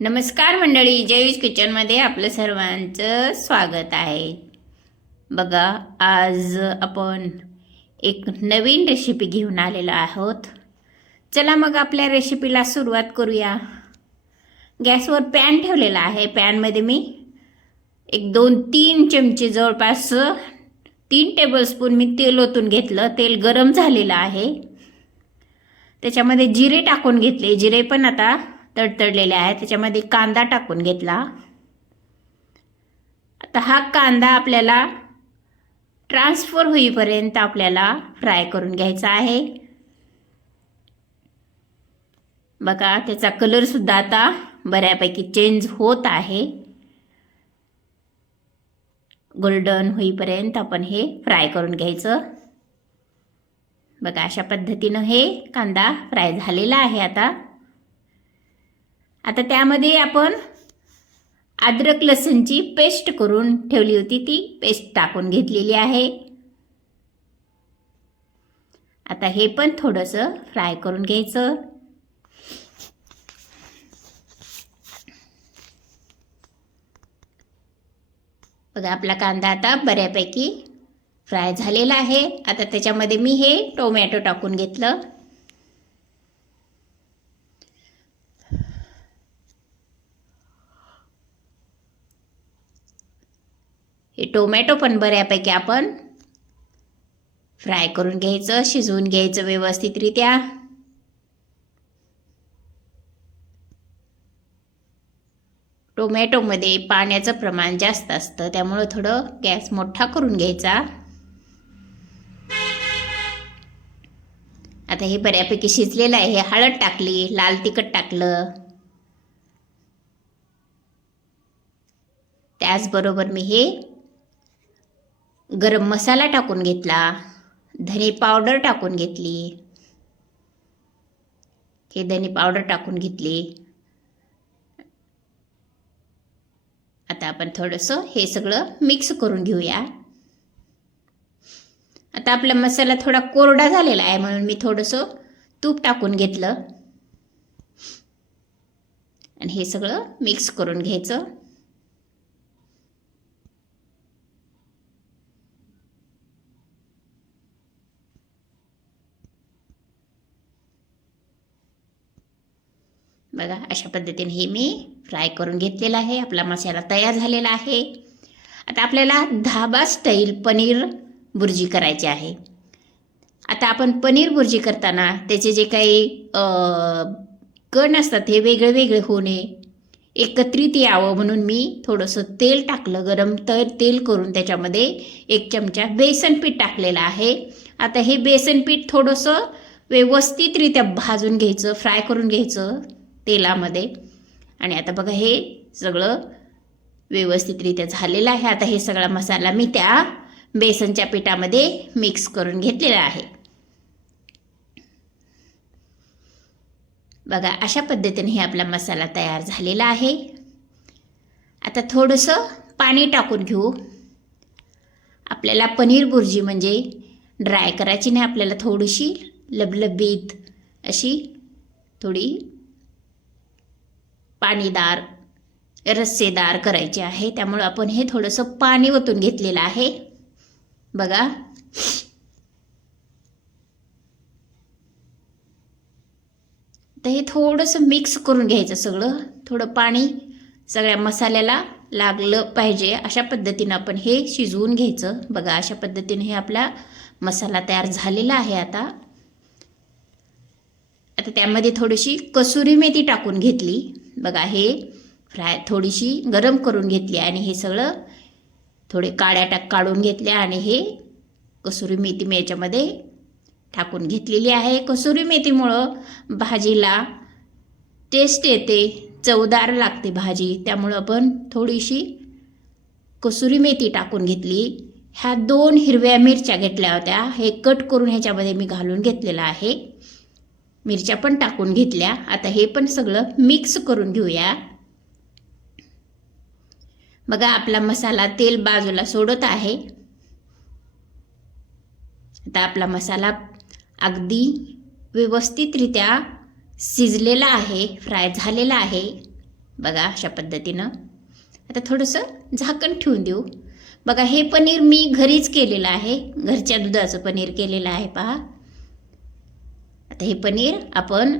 नमस्कार मंडळी जयवीज किचनमध्ये आपलं सर्वांचं स्वागत आहे. बघा आज आपण एक नवीन रेसिपी घेऊन आलेलो आहोत. चला मग आपल्या रेसिपीला सुरुवात करूया. गॅसवर पॅन ठेवलेला आहे. पॅनमध्ये मी एक दोन तीन चमचे जवळपास तीन टेबलस्पून मी तेल ओतून घेतलं. तेल गरम झालेलं आहे. त्याच्यामध्ये जिरे टाकून घेतले. जिरे पण आता तडतडलेले आहे त्याच्यामध्ये कांदा टाकून घेतला. आता हा कांदा आपल्याला ट्रान्सफर होईपर्यंत आपल्याला फ्राय करून घ्यायचा आहे. बघा त्याचा कलरसुद्धा आता बऱ्यापैकी चेंज होत आहे. गोल्डन होईपर्यंत आपण हे फ्राय करून घ्यायचं. बघा अशा पद्धतीनं हे कांदा फ्राय झालेला आहे आता. आता त्यामध्ये आपण अद्रक लसूणची पेस्ट करून ठेवली होती. ती पेस्ट टाकून घेतलेली आहे. आता हे पण थोडंसं फ्राय करून घ्यायचं. बघा आपला कांदा आता बऱ्यापैकी फ्राय झालेला आहे. आता त्याच्यामध्ये मी हे टोमॅटो टाकून घेतलं. हे टोमॅटो पण बऱ्यापैकी आपण फ्राय करून घ्यायचं शिजवून घ्यायचं व्यवस्थितरित्या. टोमॅटोमध्ये पाण्याचं प्रमाण जास्त असतं त्यामुळं थोडं गॅस मोठा करून घ्यायचा. आता हे बऱ्यापैकी शिजलेलं आहे हे हळद टाकली लाल तिखट टाकलं. त्याचबरोबर मी हे गरम मसाला टाकून घेतला धने पावडर टाकून घेतली. हे धने पावडर टाकून घेतली. आता आपण थोडंसं हे सगळं मिक्स करून घेऊया. आता आपला मसाला थोडा कोरडा झालेला आहे म्हणून मी थोडंसं तूप टाकून घेतलं. आणि हे सगळं मिक्स करून घ्यायचं. बघा अशा पद्धतीने हे मी फ्राय करून घेतलेला आहे. आपला मसाला तयार झालेला आहे. आता आपल्याला धाबा स्टाईल पनीर बुर्जी करायची आहे. आता आपण पनीर बुर्जी करताना त्याचे जे काही कण असतात हे वेगळे वेगळे होणे एकत्रित यावं म्हणून मी थोडंसं तेल टाकलं गरम तर तेल करून त्याच्यामध्ये एक चमचा बेसन पीठ टाकलेलं आहे. आता हे बेसन पीठ थोडंसं व्यवस्थितरित्या भाजून घ्यायचं फ्राय करून घ्यायचं. तेलामध्ये. आणि आता बघा हे सगळं व्यवस्थितरित्या झालेलं आहे. आता हे सगळा मसाला मी त्या बेसनच्या पिठामध्ये मिक्स करून घेतलेला आहे. बघा अशा पद्धतीने हे आपला मसाला तयार झालेला आहे. आता थोडंसं पाणी टाकून घेऊ. आपल्याला पनीर बुर्जी म्हणजे ड्राय करायची नाही. आपल्याला थोडीशी लबलबीत अशी थोडी पाणीदार रस्सेदार करायचे आहे. त्यामुळं आपण हे थोडंसं पाणी ओतून घेतलेलं आहे. बघा. तर हे थोडंसं मिक्स करून घ्यायचं सगळं. थोडं पाणी सगळ्या मसाल्याला लागलं पाहिजे. अशा पद्धतीनं आपण हे शिजवून घ्यायचं. बघा अशा पद्धतीने हे आपला मसाला तयार झालेला आहे आता. आता त्यामध्ये थोडीशी कसुरी मेथी टाकून घेतली. बघा हे फ्राय थोडीशी गरम करून घेतली आणि हे सगळं थोडे काळ्या टाक काढून घेतल्या आणि हे कसुरी मेथी मी याच्यामध्ये टाकून घेतलेली आहे. कसुरी मेथीमुळं भाजीला टेस्ट येते चवदार लागते भाजी. त्यामुळं आपण थोडीशी कसुरी मेथी टाकून घेतली. ह्या दोन हिरव्या मिरच्या घेतल्या होत्या. हे कट करून ह्याच्यामध्ये मी घालून घेतलेलं आहे. मिरच्या पण टाकून घेतल्या. आता हे पण सगळं मिक्स करून घेऊया. बघा आपला मसाला तेल बाजूला सोडत आहे. आता आपला मसाला अगदी व्यवस्थितरित्या शिजलेला आहे फ्राय झालेला आहे. बघा अशा पद्धतीनं. आता थोडंसं झाकण ठेवून देऊ. बघा हे पनीर मी घरीच केलेलं आहे. घरच्या दुधाचं पनीर केलेलं आहे पहा. आता हे पनीर आपण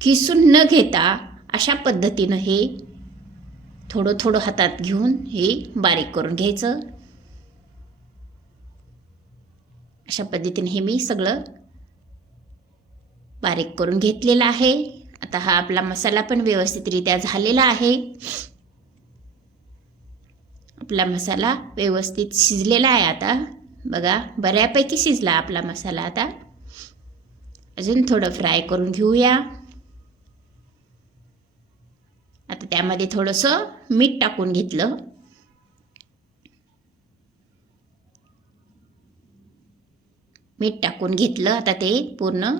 किसून न घेता अशा पद्धतीनं हे थोडं थोडं हातात घेऊन हे बारीक करून घ्यायचं. अशा पद्धतीने हे मी सगळं बारीक करून घेतलेलं आहे. आता हा आपला मसाला पण व्यवस्थितरित्या झालेला आहे. आपला मसाला व्यवस्थित शिजलेला आहे आता. बघा बऱ्यापैकी शिजला आपला मसाला आता. अजून थोडं फ्राय करून घेऊया. आता त्यामध्ये थोडंसं मीठ टाकून घेतलं. मीठ टाकून घेतलं आता ते पूर्ण.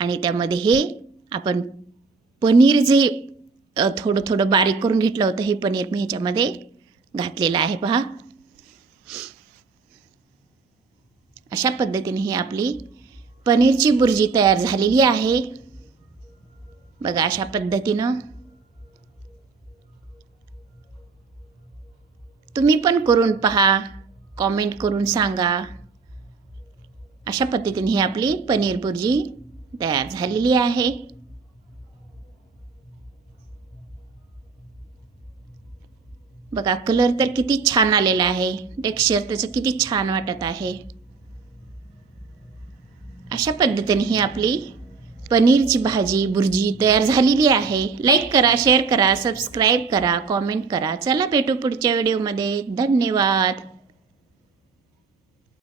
आणि त्यामध्ये हे आपण पनीर जे थोडं थोडं बारीक करून घेतलं होतं हे पनीर मी ह्याच्यामध्ये घातलेलं आहे पहा. अशा पद्धतीने ही आपली पनीरची बुर्जी तयार झालेली आहे. बघा अशा पद्धतीनं. तुम्ही पण करून पहा कॉमेंट करून सांगा. अशा पद्धतीने ही आपली पनीर बुर्जी तयार झालेली आहे. बघा कलर तर किती छान आलेला आहे. टेक्स्चर त्याचं किती छान वाटत आहे. अशा पद्धतीने ही आपली पनीरची भाजी बुर्जी तयार झालेली आहे. लाईक करा शेअर करा सबस्क्राईब करा कॉमेंट करा. चला भेटू पुढच्या व्हिडिओमध्ये धन्यवाद.